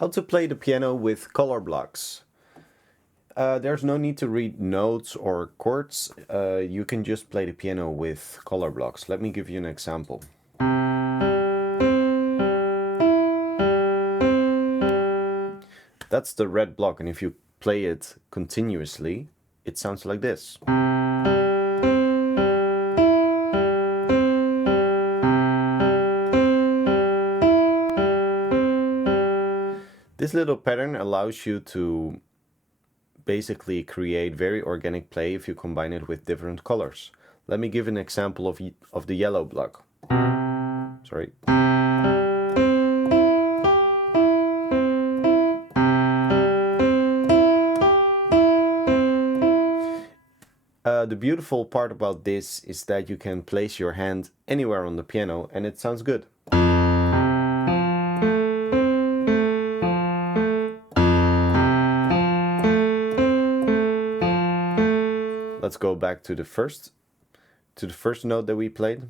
How to play the piano with color blocks. There's no need to read notes or chords. You can just play the piano with color blocks. Let me give you an example. That's the red block, and if you play it continuously, it sounds like this. This little pattern allows you to basically create very organic play if you combine it with different colors. Let me give an example of the yellow block. Sorry. The beautiful part about this is that you can place your hand anywhere on the piano and it sounds good. Let's go back to the first note that we played.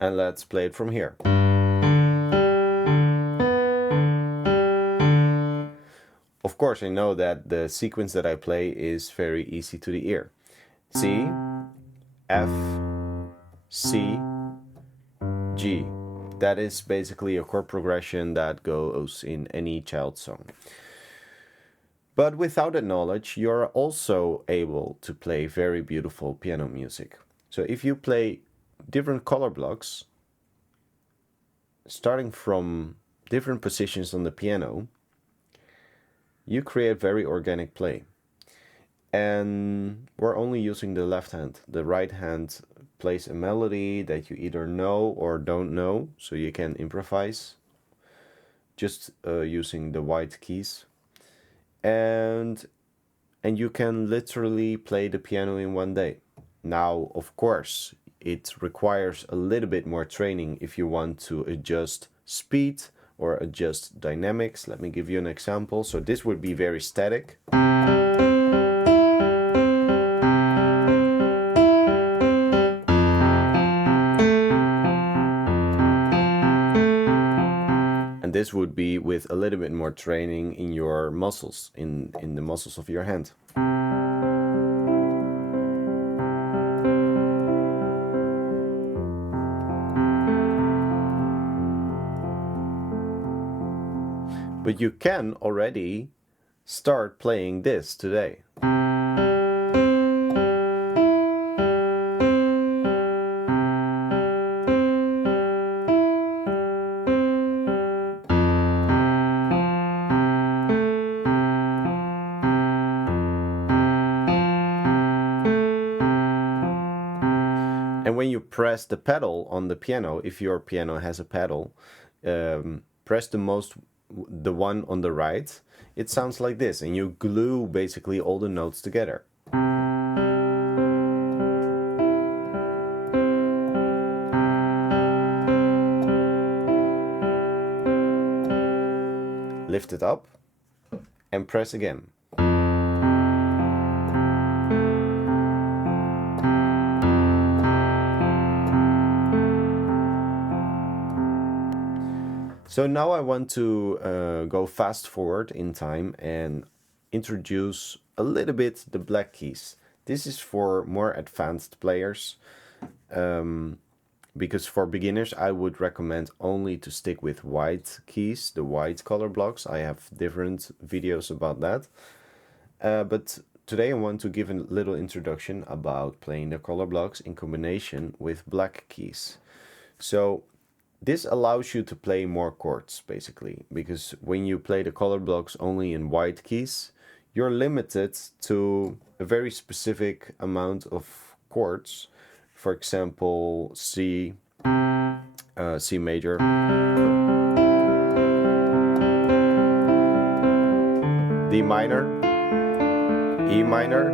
And let's play it from here. Of course, I know that the sequence that I play is very easy to the ear. C, F, C, G. That is basically a chord progression that goes in any child song. But without that knowledge, you're also able to play very beautiful piano music. So if you play different color blocks, starting from different positions on the piano, you create very organic play. And we're only using the left hand. The right hand plays a melody that you either know or don't know, so you can improvise just using the white keys. And you can literally play the piano in one day. Now, of course, it requires a little bit more training if you want to adjust speed or adjust dynamics. Let me give you an example. So this would be very static. And this would be with a little bit more training in your muscles, in the muscles of your hand. But you can already start playing this today. And when you press the pedal on the piano, if your piano has a pedal, press the one on the right, it sounds like this, and you glue basically all the notes together. Lift it up and press again. So now I want to go fast forward in time and introduce a little bit the black keys. This is for more advanced players, because for beginners I would recommend only to stick with white keys, the white color blocks. I have different videos about that. But today I want to give a little introduction about playing the color blocks in combination with black keys. So this allows you to play more chords, basically, because when you play the color blocks only in white keys, you're limited to a very specific amount of chords. For example, C, C major, D minor, E minor,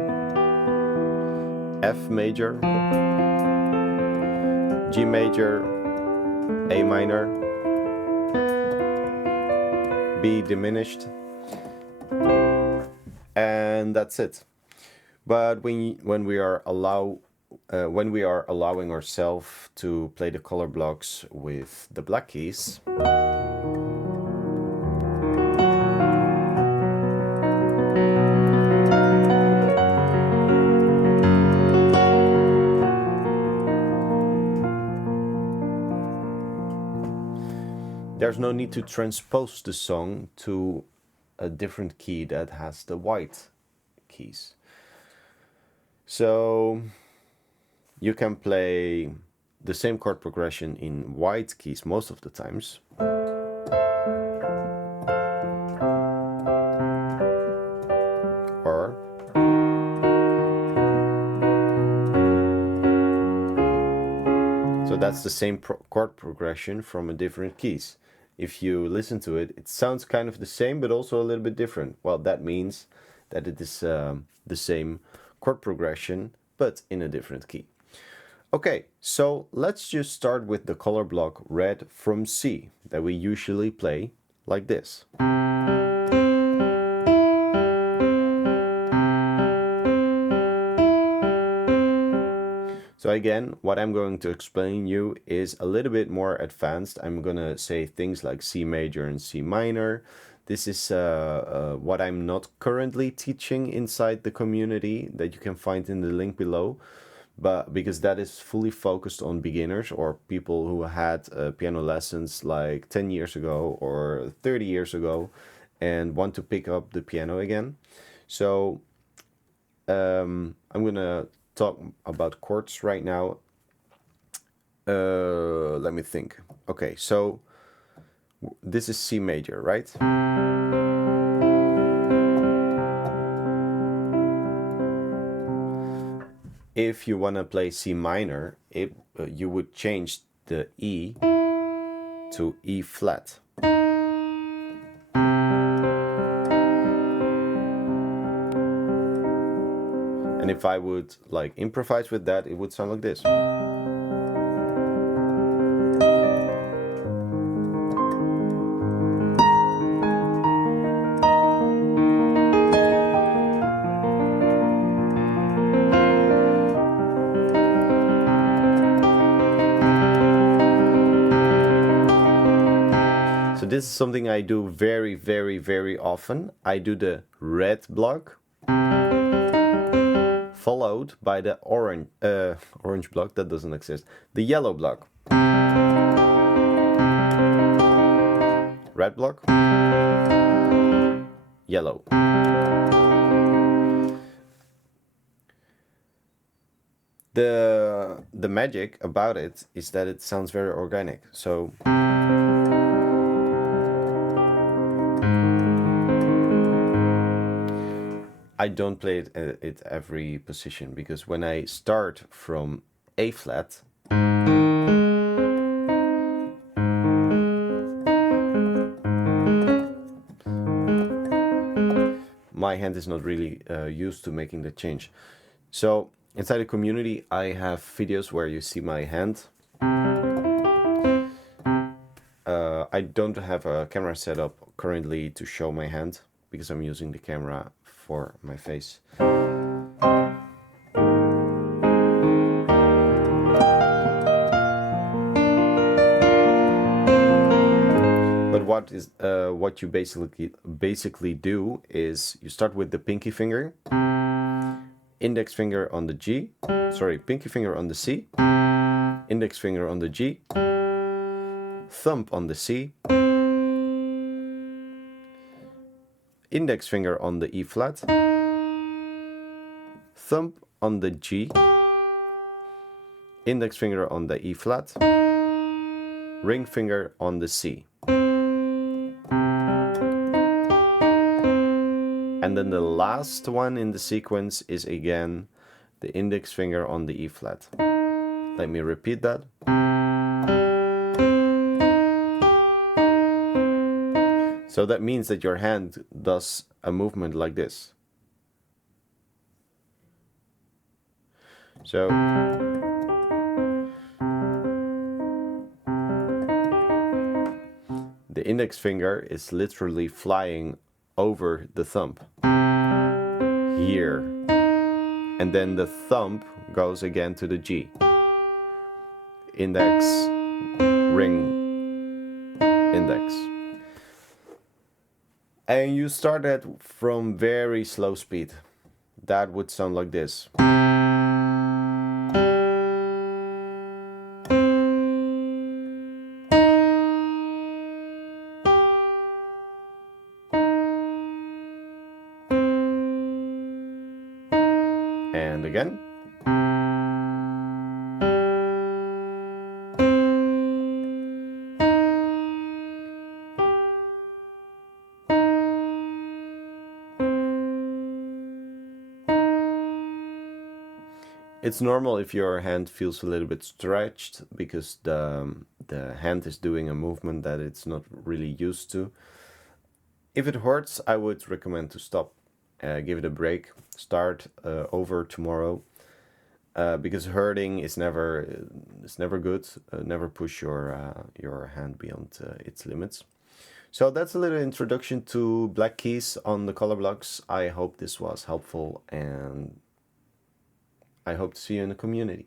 F major, G major, A minor, B diminished, and that's it. But when we are when we are allowing ourselves to play the color blocks with the black keys, there's no need to transpose the song to a different key that has the white keys. So you can play the same chord progression in white keys most of the times. Or so that's the same chord progression from a different keys. If you listen to it, it sounds kind of the same, but also a little bit different. Well, that means that it is the same chord progression, but in a different key. Okay, so let's just start with the color block red from C that we usually play like this. So again, what I'm going to explain you is a little bit more advanced. I'm gonna say things like C major and C minor. This is what I'm not currently teaching inside the community that you can find in the link below, but because that is fully focused on beginners or people who had piano lessons like 10 years ago or 30 years ago and want to pick up the piano again. So I'm gonna talk about chords right now. Let me think. Okay, so this is C major, right? If you want to play C minor, you would change the E to E flat. And if I would like improvise with that, it would sound like this. So this is something I do very, very, very often. I do the red block followed by the orange block, that doesn't exist, the yellow block. Red block, yellow. The magic about it is that it sounds very organic. So I don't play it at every position, because when I start from A flat, my hand is not really used to making the change. So inside the community, I have videos where you see my hand. I don't have a camera set up currently to show my hand, because I'm using the camera for my face. But what you basically do is you start with the pinky finger, index finger on the G, pinky finger on the C, index finger on the G, thumb on the C, index finger on the E flat, thumb on the G, index finger on the E flat, ring finger on the C. And then the last one in the sequence is again the index finger on the E flat. Let me repeat that. So that means that your hand does a movement like this. So the index finger is literally flying over the thumb here, and then the thumb goes again to the G. Index, ring, index. And you start that from very slow speed. That would sound like this. And again. It's normal if your hand feels a little bit stretched because the hand is doing a movement that it's not really used to. If it hurts, I would recommend to stop, give it a break, start over tomorrow, because hurting is never good. Never push your hand beyond its limits. So that's a little introduction to black keys on the color blocks. I hope this was helpful, and I hope to see you in the community.